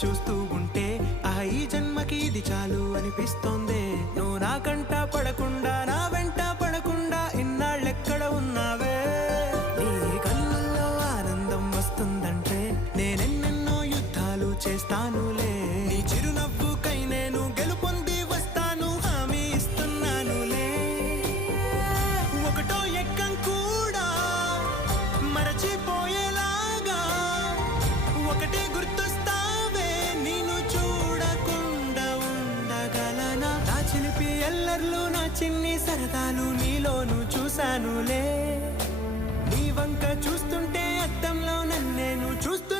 చూస్తూ ఉంటే ఈ జన్మకి ఇది చాలు అనిపిస్తోంది. నువ్వు నా కంట పడకుండా నా వెంట పడకుండా ఇన్నాళ్ళెక్కడ ఉన్నావే? నీ కళ్ళల్లో ఆనందం వస్తుందంటే నేనెన్నెన్నో యుద్ధాలు చేస్తానులే. నీ చిరునవ్వుకై నేను గెలుపొంది వస్తాను, హామీ ఇస్తున్నానులే. ఒకటో ఎక్కం కూడా మరచిపోయేలాగా ఒకటే గుర్తొస్తావే, నేను చూడకుండా ఉండగలనా? నా చిలిపి ఎల్లర్లు నా చిన్ని సరదాలు నీలోను చూశానులే. నీ వంక చూస్తుంటే అద్దంలో నన్నేను చూస్తూ